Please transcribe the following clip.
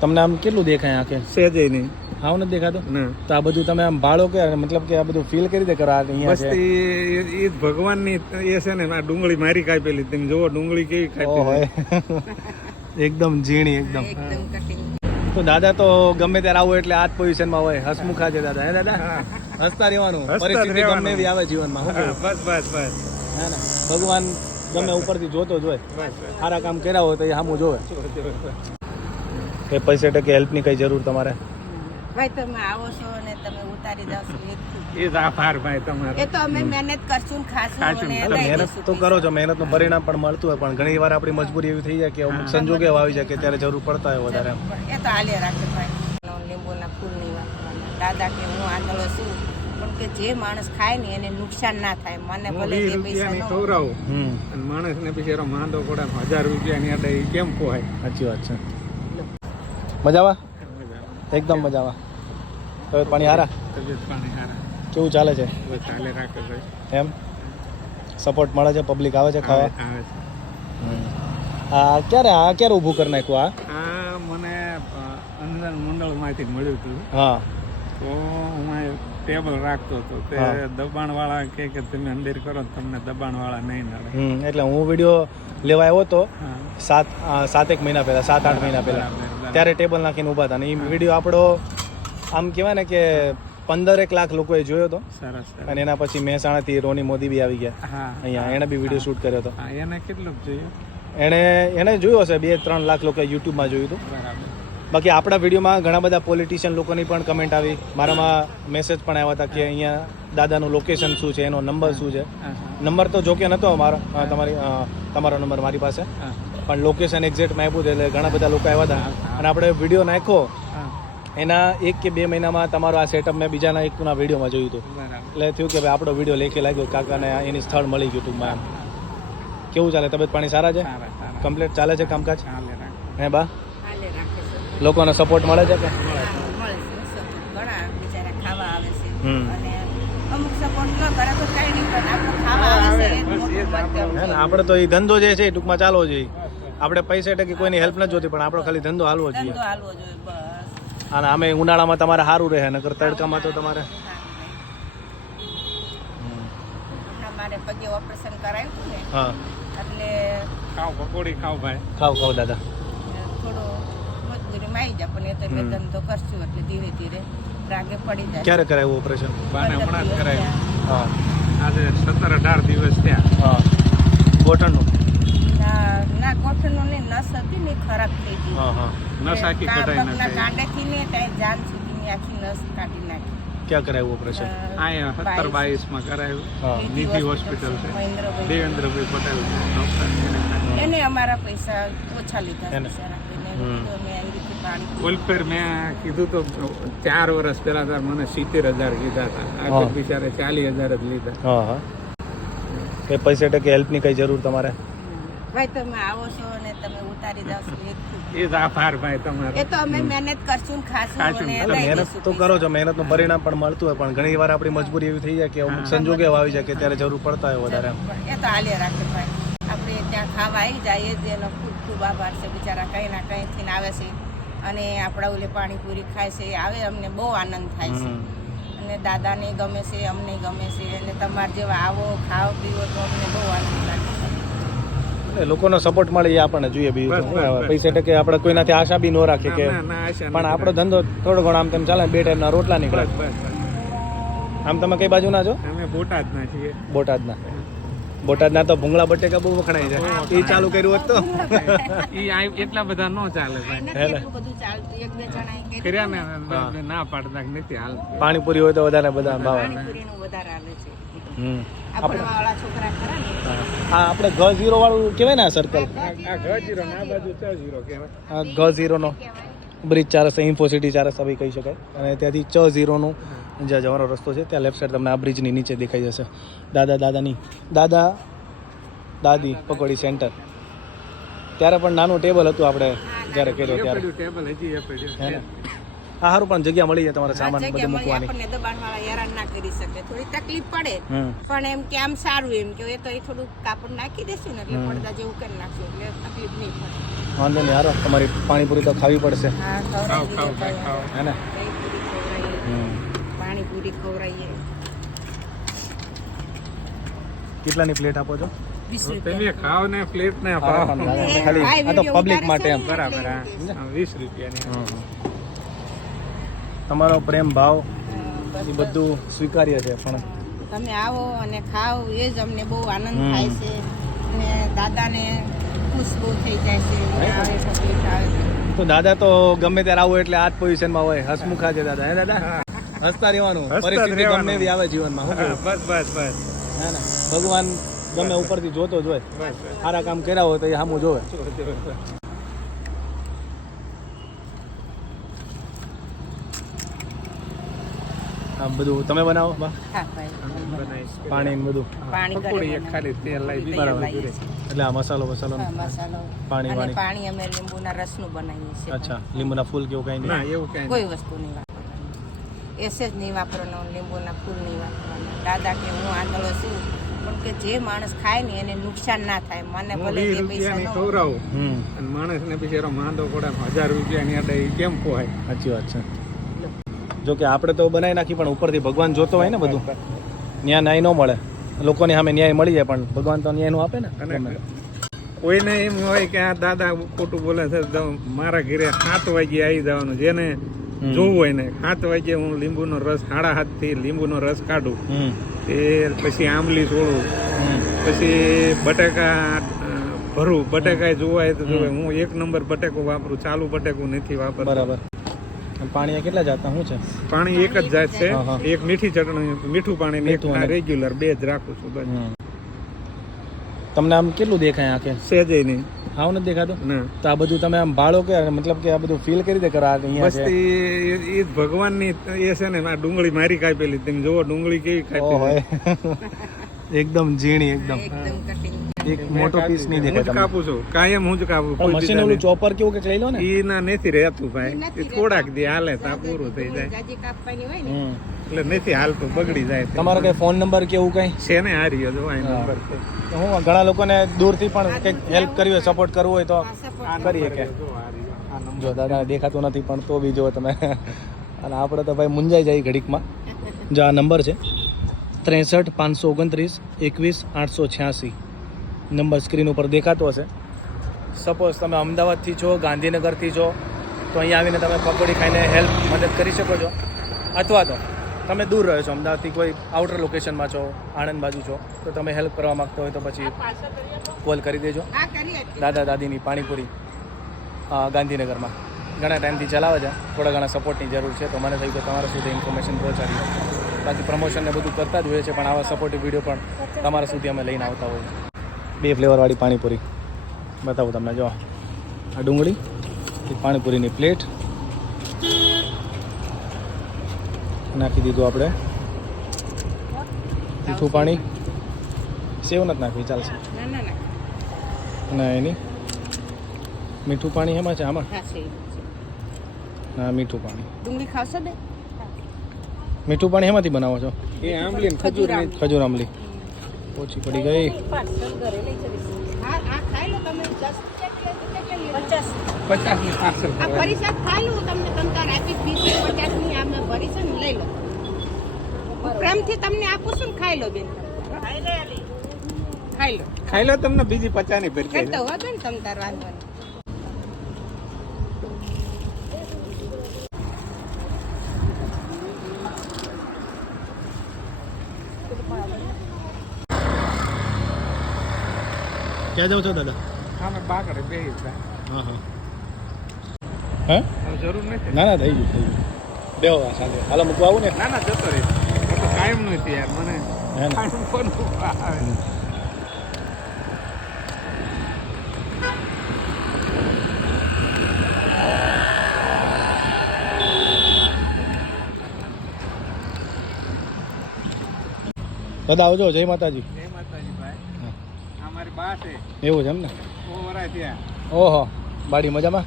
તમને આમ કેટલું દેખાય આંખે? સહેજે નહીં આવ નથી દેખાતો? તો આ બધું તમે આમ ભાળો કે મતલબ કે આ બધું ફીલ કરી દે કરો આ અહીંયા બસ છે? એ ભગવાનની એ છે ને આ ડુંગળી મારી કાપેલી. તમે જોવો ડુંગળી કેવી ખાઈ કાપેલી એકદમ ઝીણી એકદમ. તો દાદા તો ગમે ત્યારે આવું એટલે આ જ પોઝિશનમાં હોય. હસમુખા છે દાદા હે દાદા? હસતા રહેવાનું. પરિસ્થિતિ રહેવાનું. ગમે એવી આવે જીવનમાં બસ બસ બસ. હે ને? ભગવાન ગમે ઉપરથી જોતો જ હોય. સારા કામ કર્યા હોય તો એ સામું જોવે. કે પૈસે ટકે હેલ્પની કઈ જરૂર તમારે? ભાઈ તમે આવો છો અને તમે ઉતારી જાવ છો એ જ આભાર ભાઈ તમારો. એ તો અમે મહેનત કરશું ખાશું. અને મહેનત તો કરો છો મહેનતનું પરિણામ પણ મળતું હોય પણ ઘણી વાર આપણી મજબૂરી એવી થઈ જાય કે અમુક સંજોગો એવા આવી જાય કે ત્યારે જરૂર પડતા હોય વધારે. એ તો હાલે રાખે ભાઈ. લીંબુના ફૂલની વાત દાદા કે હું આંધળો છું પણ કે જે માણસ ખાય ને એને નુકસાન ના થાય. મને ભલે વીસ પૈસા ન અને માણસને બિચારો માંદો પડે ને હજાર રૂપિયાની અડે એ કેમ ખોવાય? સાચી વાત છે. મજામાં? એકદમ મજામાં. તબિયત પાણી હારા? તબિયત પાણી હારા. કેવું ચાલે છે? ચાલે રાખે ભાઈ. એમ? સપોર્ટ મળે છે? પબ્લિક આવે છે ખાવા? આવે છે. આ ક્યારે આ ક્યારે ઊભું કરી નાખ્યું આ? મને અ, અંજન મંડળમાંથી મળ્યું હતું. હા. તો હું ટેબલ રાખતો હતો. તે દબાણવાળા કે કે તમે અંદર કરો તમને દબાણવાળા નહીં નડે. એટલે હું વીડિયો લેવા આવ્યો હતો સાત સાત એક મહિના પહેલા સાત આઠ મહિના પહેલા. ત્યારે ટેબલ નાખીને ઊભા હતા. અને એ વીડિયો આપણો આમ કહેવાય ને કે પંદરેક લાખ લોકોએ જોયો હતો અને એના પછી મહેસાણાથી રોની મોદી બી આવી ગયા. અહીંયા એણે બી વીડિયો શૂટ કર્યો હતો. એને કેટલું જોયું? એણે એણે જોયો હશે બે ત્રણ લાખ લોકોએ યુટ્યુબમાં જોયું હતું. બાકી આપણા વિડીયોમાં ઘણા બધા પોલિટિશિયન લોકોની પણ કમેન્ટ આવી. મારામાં મેસેજ પણ આવ્યા હતા કે અહીંયા દાદાનું લોકેશન શું છે એનો નંબર શું છે. નંબર તો જોકે નહોતો મારો તમારી તમારો નંબર મારી પાસે. પણ લોકેશન એક્ઝેક્ટ આપ્યું એટલે ઘણા બધા લોકો આવ્યા હતા. અને આપણે વીડિયો નાખ્યો. એના એક કે બે મહિનામાં તમારો આ સેટઅપ મેં બીજાના એકના વિડીયોમાં જોયું હતું. એટલે થયું કે ભાઈ આપણો વીડિયો લેખે લાગ્યો. કાકાને એની સ્થળ મળી ગયું ટૂંકમાં એમ કેવું ચાલે? તબિયત પાણી સારા છે? કમ્પ્લીટ ચાલે છે કામકાજ? હે બા? લોકોનો સપોર્ટ મળે છે કે? હા, મળે છે. સપોર્ટ. ઘણા બિચારા ખાવા આવે છે. હમ. અને અમુક સપોર્ટ ન કરે તો કઈ નહીં પણ આપણે તો એ ધંધો જે છે એ ટૂંકમાં ચાલવો જોઈએ આપણે પૈસા ટકે કોઈની હેલ્પ નથી જોતી પણ આપણો ખાલી ધંધો હાલવો જોઈએ. ધંધો હાલવો જોઈએ બસ. અને આમે ઉનાળામાં તમારે સારું રહે નકર તડકામાં તો તમારે. હમણાં મારે પગે ઓપરેશન હતું ને હા. એટલે ખાવ પકોડી ખાવ ભાઈ. ખાવ ખાવ દાદા. થોડું મજબૂરીમાં આવી જાય પણ એ તો મેં ધંધો કરશું એટલે ધીરે ધીરે રાગે પડી જાય. ક્યારે કરાવ્યું ઓપરેશન? બાને હમણાં જ કરાયું. હા. આજે સત્તર અઢાર દિવસ ત્યાં હા. ગોઠણનું ના ના ગોઠણનું ને નસ હતી ને ખરાબ થઈ ગઈ. હા હા. નસ આખી કઢાઈ નથી કાંડેથી ને ત્યાં જાન સુધીની આખી નસ કાઢી નાખી. ક્યાં કરાયું ઓપરેશન અહીંયા સત્તર બાવીસમાં કરાયું. હા. નિધિ હોસ્પિટલ છે દેવેન્દ્રભાઈ પટેલ એને અમારા પૈસા ઓછા લીધા ઓલફેર મેં કીધું તો ચાર વર્ષ પહેલા તાર મને સિત્તેર હજાર કીધા હતા. આ બિચારે ચાલીસ હજાર જ લીધા. હા હા. કઈ પૈસે ટકે હેલ્પની કઈ જરૂર તમારે? ભાઈ તમે આવો છો અને તમે ઉતારી જાવ છો એ જ આભાર ભાઈ તમારો. એ તો અમે મહેનત કરશું ખાસ મહેનત તો કરો છો મહેનતનું પરિણામ પણ મળતું હોય પણ ઘણી વાર આપણી મજબૂરી એવી થઈ જાય કે અમુક સંજોગ એવા આવી જાય કે ત્યારે જરૂર પડતા હોય વધારે એ તો હાલે રાખે ભાઈ. આપણે ત્યાં ખાવા આવી જાય જ એનો ખૂબ ખૂબ આભાર છે. બિચારા કંઈ ના કંઈથી આવે છે અને આપણા ઓલે પાણીપુરી ખાય છે એ આવે અમને બહુ આનંદ થાય છે. અને દાદાને ગમે છે અમને ગમે છે અને તમારે જેવા આવો ખાઓ પીવો તો અમને બહુ આનંદ લાગે લોકોનો સપોર્ટ મળે એ આપણને જોઈએ બીજું પૈસા ટકે આપણે કોઈનાથી આશા બી ન રાખીએ કે ના, ના, પણ આપણો ધંધો થોડો ઘણો આમ તેમ ચાલે બે ટાઈમના રોટલા નીકળે. આમ તમે કઈ બાજુના છો? અમે બોટાદ ના છીએ. બોટાદના. બોટાદના તો ભૂંગળા બટેકા બહુ વખણાય છે. એ ચાલુ કર્યું હોત તો. ઈ એટલા બધા ન ચાલે કર્યા ને ના પાડતા નથી હાલ પાણીપુરી હોય તો વધારે બધા ભાવ. આવે આપણા વાળા છોકરા ખરા ને. હા. આપણે ઘ ઝીરો વાળું કહેવાય ને આ સર્કલ આ ઘ ઝીરો ને આ બાજુ ચ ઝીરો કહેવાય. આ ઘ ઝીરોનો બ્રિજ ચાર રસ્તા ઇન્ફોસિટી ચાર રસ્તા બી કહી શકાય. અને ત્યાંથી ચ ઝીરોનું જ્યાં જવાનો રસ્તો છે ત્યાં લેફ્ટ સાઈડ તમને આ બ્રિજની નીચે દેખાઈ જશે. દાદા દાદાની દાદા દાદી પકોડી સેન્ટર ત્યારે પણ નાનું ટેબલ હતું આપણે જ્યારે કર્યો ત્યારે. ટેબલ હજી હે સારું પણ જગ્યા મળી જાય તમારે સામાન બધું મળી મૂકવાની. આપણને દબાણ વાળા હેરાન ના કરી શકે. થોડી તકલીફ પડે. પણ એમ કે આમ સારું એમ કે એ તો એ થોડું કાપડ નાખી દેશું ને એટલે પડદા જેવું કરી નાખશું એટલે તકલીફ નહીં પડે. વાંધો નહીં હારો તમારી પાણીપુરી તો ખાવી પડશે. હા ખાવ ખાવ ખાવ હે ને. પાણીપુરી ખવડાવીએ. કેટલાની પ્લેટ આપો છો? વીસ તમે રૂપિયા. ખાઓ ને પ્લેટ ને ખાલી. આ તો પબ્લિક માટે એમ. બરાબર વીસ રૂપિયાની. તમારો પ્રેમ ભાવ એ બધું સ્વીકાર્ય છે પણ તમે આવો અને ખાઓ એ જ અમને બહુ આનંદ થાય છે. અને દાદાને ખુશ બહુ થઈ જાય છે તો દાદા તો ગમે ત્યારે આવો એટલે આ જ પોઝિશનમાં હોય. હસમુખા છે દાદા. હે દાદા? હસતા રહેવાનું. પરિસ્થિતિ ગમે એવી આવે જીવનમાં? બસ બસ બસ. ના ને? ભગવાન ગમે ઉપરથી જોતો જ હોય. સારા કામ કર્યા હોય તો એ સામું જોવે. બધું તમે બનાવો? બા. હા ભાઈ. બનાવીશ. પાણી બધું. પાણી પકોડી ખાલી તેલ લાવી બરાબર. એટલે આ મસાલો મસાલો. પાણી, અને પાણી અમે લીંબુના રસનું બનાવીએ છીએ. અચ્છા લીંબુના ફૂલ કેવું કઈ ના નહીં એવું કઈ કોઈ વસ્તુ નહીં વાપરવાની. એસે જ નહીં વાપરવાનું લીંબુના ફૂલ નહીં વાપરવાના. દાદા કે હું આંધળો છું પણ કે જે માણસ ખાય ને એને નુકસાન ના થાય. મને ભલે બે પૈસા નો ખવરાવું અને માણસને બિચારો માંદો પડે ને હજાર રૂપિયાની અડે એ કેમ પોહાય સાચી વાત છે. જો કે આપણે તો બનાવી નાખી પણ ઉપરથી ભગવાન જોતો હોય ને બધું. ન્યાય ન્યાય ન મળે. લોકોની સામે ન્યાય મળી જાય પણ ભગવાન તો ન્યાયનું આપે ને. કોઈને એમ હોય કે આ દાદા ખોટું બોલે છે મારા ઘરે સાત વાગે આવી જવાનું. જેને જોવું હોય ને સાત વાગે હું લીંબુનો રસ સાડા હાથથી લીંબુનો રસ કાઢું. એ પછી આંબલી છોડું પછી બટાકા ભરું. બટાકા જોવાય તો જોવે હું એક નંબર બટેકો વાપરું. ચાલુ બટેકું નથી વાપરતો. બરાબર. પાણી કેટલા જાતના શું છે? પાણી એક જ જાત છે. એક મીઠી ચટણી મીઠું પાણી ને એક રેગ્યુલર બે જ રાખું છું બસ. તમને આમ કેટલું દેખાય આંખે? સહેજે નહીં. આવ નથી દેખાતું? ના. તો આ બધું તમે આમ ભાળો કે મતલબ કે આ બધું ફીલ કરી દે કરો અહીંયા બસ છે. એ ભગવાનની એ છે ને આ ડુંગળી મારી કાપેલી તમે જોવો ડુંગળી કેવી કાપેલી. કાપી એકદમ ઝીણી એકદમ. એકદમ કટિંગ એક મોટો પીસ નહીં હું દેખાય તમને. કાપું છું. કાયમ હું જ કાપું. પણ કોઈ મશીન ઓલું ચોપર કેવું કે લઈ લો ને? ઈ ના નથી રહેતું ભાઈ. એ થોડાક દી હાલે તો પૂરું થઈ જાય. જાજી કાપવાની હોય ને. હમ. એટલે નથી હાલતું બગડી જાય તમારો કઈ ફોન નંબર કે એવું કઈ? છે ને આ રહ્યો જો આ નંબર છે. તો હું ઘણા લોકોને દૂરથી પણ કંઈક હેલ્પ કરવી હોય સપોર્ટ કરવો હોય તો કરીએ કે? જો આ રહ્યો આ નંબર જો દાદા દેખાતું નથી પણ તો બી જો તમે. અને આપણે તો ભાઈ મુંજાઈ જાય ઘડીકમાં. જો આ નંબર છે ત્રેસઠ પાંચસો ઓગણત્રીસ એકવીસ આઠસો છ્યાસી. નંબર સ્ક્રીન ઉપર દેખાતો હશે. સપોઝ તમે અમદાવાદથી છો ગાંધીનગરથી છો તો અહીંયા આવીને તમે પકોડી ખાઈને હેલ્પ મદદ કરી શકો છો. અથવા તો તમે દૂર રહ્યો છો અમદાવાદથી કોઈ આઉટર લોકેશનમાં છો આણંદ બાજુ છો તો તમે હેલ્પ કરવા માગતો હોય તો પછી કોલ કરી દેજો. દાદા દાદીની પાણીપુરી ગાંધીનગરમાં. ઘણા ટાઈમથી ચલાવે છે થોડા ઘણા સપોર્ટની જરૂર છે તો મને થયું કે તમારા સુધી ઇન્ફોર્મેશન પહોંચાડી. બાકી પ્રમોશનને બધું કરતા જ હોય છે પણ આવા સપોર્ટિવ વીડિયો પણ તમારા સુધી અમે લઈને આવતા હોઈએ બે ફ્લેવરવાળી પાણીપુરી બતાવું તમને જો. આ ડુંગળી પાણીપુરીની પ્લેટ. નાખી દીધું આપણે. મીઠું પાણી. સેવ નથી નાખવી ચાલશે. ના ના ના. એની મીઠું પાણી એમાં છે આમાં? ના મીઠું પાણી. ડુંગળી ખાવશો ને? મીઠું પાણી એમાંથી બનાવો છો? એ આંબલી ખજૂર ખજૂર આંબલી. ઓછી પડી ગઈ. ખાઈ લો પચાસની પાર્સલ ખાઈ પ્રેમથી તમને આપું છું ને ખાઈ લો બેન. ખાઈ લો ખાઈ લો. તમને બીજી પચાસની ભરી કઈ તો વાંધો ને તમ તાર વાંધો ક્યાં જાવ છો દાદા? અમે બાકડે બે હા હા. હે? જરૂર નથી. ના ના થઈ ગયું થઈ ગયું. બેહો આ સાંજે. હાલો મૂકવા આવું ને? ના ના જતો રે તો કાયમ નથી યાર મને હે ને? ફોન આવે? દાદા આવજો જય માતાજી. બા એવું છે એમ ને? ઓહો બાડી મજામાં?